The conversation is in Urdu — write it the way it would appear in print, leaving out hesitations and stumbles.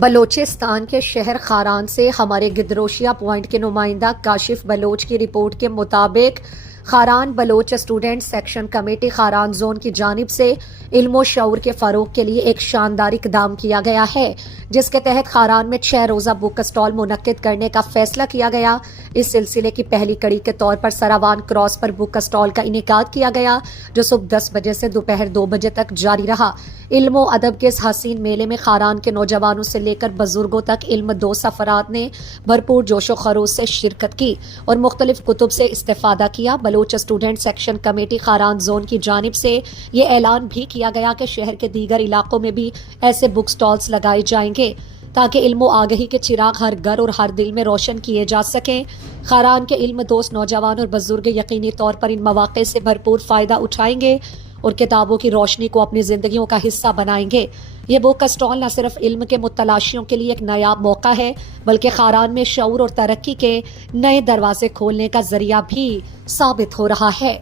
بلوچستان کے شہر خاران سے ہمارے گدروشیا پوائنٹ کے نمائندہ کاشف بلوچ کی رپورٹ کے مطابق Kharan Baloch student section committee Kharan zone کی جانب سے علم و شعور کے فروغ کے لیے ایک شاندار اقدام کیا گیا ہے، جس کے تحت خاران میں 6 روزہ بک اسٹال منعقد کرنے کا فیصلہ کیا گیا۔ اس سلسلے کی پہلی کڑی کے طور پر سراوان کراس پر بک اسٹال کا انعقاد کیا گیا، جو صبح 10 بجے سے دوپہر 2 بجے تک جاری رہا۔ علم و ادب کے اس حسین میلے میں خاران کے نوجوانوں سے لے کر بزرگوں تک علم دوست افراد نے بھرپور جوش و خروش سے شرکت کی اور مختلف کتب سے استفادہ کیا۔ Baloch student section committee Kharan zone کی جانب سے یہ اعلان بھی کیا گیا کہ شہر کے دیگر علاقوں میں بھی ایسے بک سٹالز لگائے جائیں گے تاکہ علم و آگہی کے چراغ ہر گھر اور ہر دل میں روشن کیے جا سکیں۔ خاران کے علم دوست نوجوان اور بزرگ یقینی طور پر ان مواقع سے بھرپور فائدہ اٹھائیں گے اور کتابوں کی روشنی کو اپنی زندگیوں کا حصہ بنائیں گے۔ یہ بک اسٹال نہ صرف علم کے متلاشیوں کے لیے ایک نایاب موقع ہے، بلکہ خاران میں شعور اور ترقی کے نئے دروازے کھولنے کا ذریعہ بھی ثابت ہو رہا ہے۔